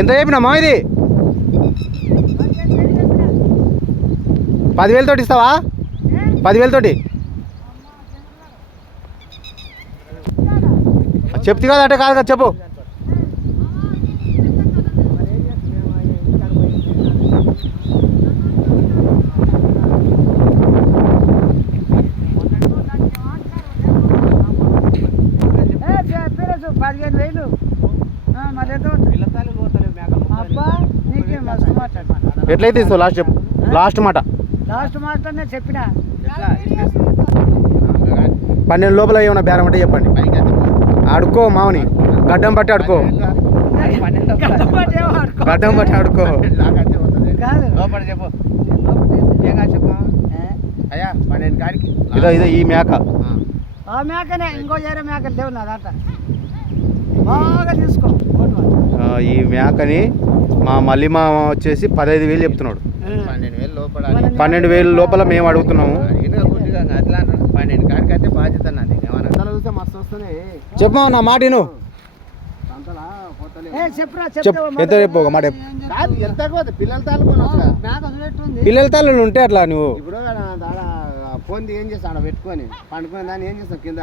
ఎంత చెప్పినామా ఇది 10,000 తోటి ఇస్తావా 10,000 తోటి చెప్తే కదా అంటే కాదు కదా చెప్పు ఎట్లయితే ఇస్తావు లాస్ట్ చెప్పు లాస్ట్ మాట చెప్పిన 12 లోపల ఏమన్నా బేరం అంటే చెప్పండి అడుకో మామని గడ్డం బట్టి అడుకో గడ్డం బట్టి అడుకో ఇదో ఇదో ఈ మేక ఆ మేకనే ఇంకో వేరే మేకలు లేవు నా దాంట్లో బాగా తీసుకో ఈ మేకని మా మళ్ళీ మా వచ్చేసి 15,000 చెప్తున్నాడు 12,000 లోపల మేము అడుగుతున్నాము చెప్పు నా మాట విను చెప్పు ఎంత చెప్పు ఒక మాట పిల్లల తాళ్ళు ఉంటే అట్లా నువ్వు ఫోన్ ఏం చేస్తాను పెట్టుకొని పండుకునే దాన్ని ఏం చేస్తావు కింద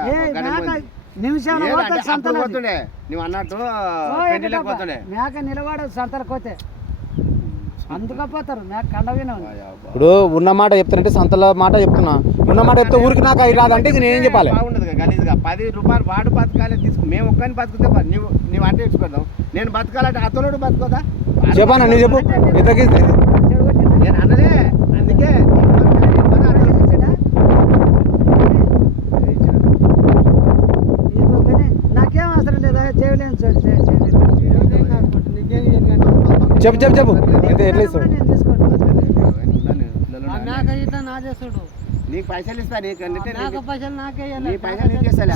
పోతుండే నువ్వు అన్నట్టు పోతుండే మేక నిలబడదు సంతలకు పోతే అందుకపోతారు మేక కండవిన ఇప్పుడు ఉన్న మాట చెప్తానంటే సంతల మాట చెప్తున్నా ఉన్న మాట చెప్తే ఊరికి నాకు అవి రాదంటే ఇది నేనేం చెప్పాలి బాగుండదు గలీజ్గా 10 రూపాయలు వాడు బతకాలే తీసుకు మేము ఒక్కని బతుకుతే నువ్వు అంటే ఇచ్చుకుందాం నేను బతకాలంటే అతనుడు బతుకోదా చెప్పాను నువ్వు చెప్పు ఎంతకి నేను అన్నదే అందుకే నాకేం అవసరం లేదా చేయలేను చెప్పు చెప్పు చెప్పు ఎంత ఎట్లా ఇస్తావు నీకు పైసలు ఇస్తా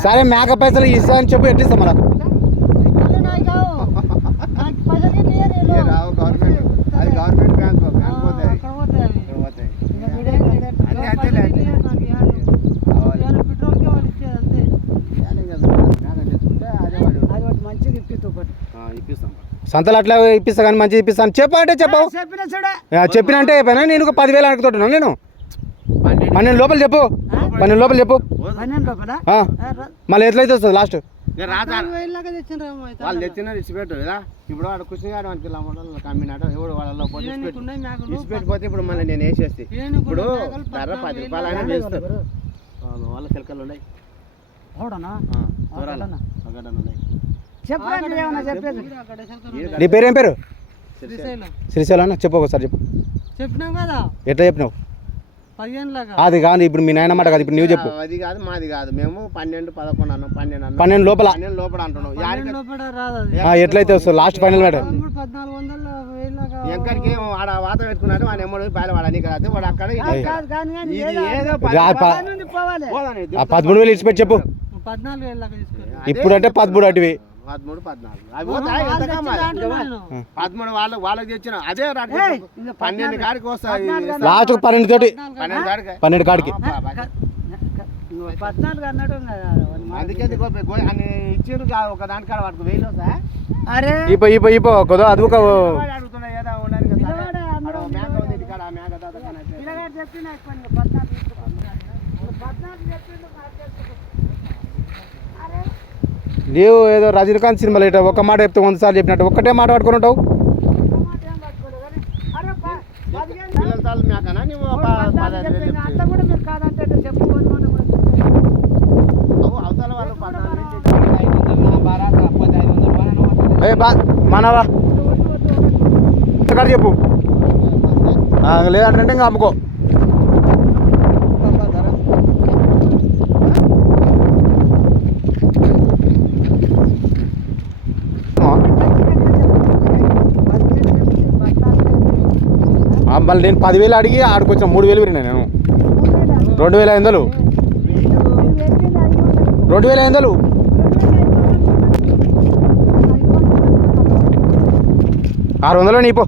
సరే మేక పైసలు ఇస్తా అని చెప్పు ఎట్లా ఇస్తాం మనకు అది గవర్నమెంట్ బ్యాంక్ ఇప్పిస్తాం సంతలు అట్లా ఇప్పిస్తా కానీ మంచిగా ఇప్పిస్తాను చెప్పా అంటే చెప్పావు చెప్పిన అంటే అయిపోయినా నేను 10,000 అనుకుతున్నాను నేను 12 లోపల చెప్పు 12 లోపల చెప్పు మళ్ళీ ఎట్లయితే వస్తుంది లాస్ట్ వాళ్ళు తెచ్చిన ఇచ్చిపెట్టు కదా ఇప్పుడు వాడు కూర్చుని కమ్మినాడు ఎవడు వాళ్ళలో ఇచ్చిపెట్టిపోతే ఇప్పుడు మళ్ళీ నేను వేసేస్తే ఇప్పుడు ధర 10 రూపాయలు అయినా వేస్తారు వాళ్ళ చిలకలు ఉన్నాయి నీ పేరేం పేరు శ్రీశైలం చెప్పు ఒకసారి చెప్పు చెప్పినాం కదా ఎట్లా చెప్పినావు 15 అది కాదు ఇప్పుడు మీ నాయన మాట కాదు ఇప్పుడు నువ్వు చెప్పు అది కాదు మాది కాదు మేము 12 11 అన్నాం 12 లోపల అంటున్నావు ఎట్లయితే వస్తుంది లాస్ట్ ఫైనల్ మాట ఎక్కడికి ఆడ వాత పెట్టుకున్నాడు వాడు ఎమ్మడు బయలు వాడు నీకు రాదు వాడు అక్కడ 13,000 ఇచ్చిపెట్టి చెప్పు 14,000 ఇప్పుడంటే 13 అటువి 13 14 వాళ్ళకి తెచ్చిన అదే 12 కాడికి వస్తాయి లాస్ట్ 12 తోటి 12 కాడికి అందుకే ఇచ్చిండ్రు ఒక దాని కాడ వాడికి 1000 ఇప్పు కొద్దో అదుక అడుగుతున్నా ఏదో ఉండాలి కదా మేక ఉంది ఇక్కడ మేక నీవు ఏదో రజనీకాంత్ సినిమాలు ఇట్లా ఒక మాట చెప్తే 100 సార్లు చెప్పినట్టు ఒక్కటే మాట పట్టుకుని ఉంటావు మనవా చెప్పు లేదంటే ఇంకా అమ్ముకో మళ్ళీ నేను 10,000 అడిగి ఆడుకొచ్చిన 3,000 విరినా నేను 2,500 2,500 600 నీపో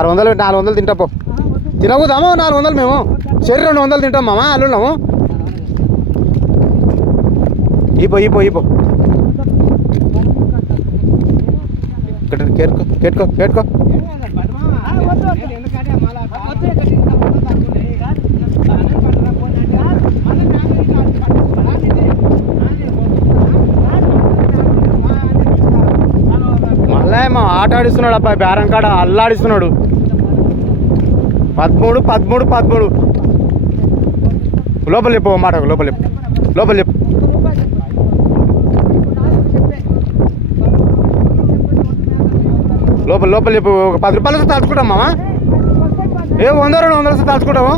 600 400 తింటా పో తినకూదాము 400 మేము సరే 200 తింటాం మామ అల్లున్నాము ఈపో కేట్టుకో కేట్టుకో కేట్టుకో మళ్ళా ఏమో ఆట ఆడిస్తున్నాడు అబ్బాయి బేరం కాడ అల్లాడిస్తున్నాడు 13 లోపల చెప్పు మాట లోపల చెప్పు లోపల చెప్పు ఒక 10 రూపాయలు తలుచుకుంటాం మామ ఏ 100 200 తలుచుకుంటాము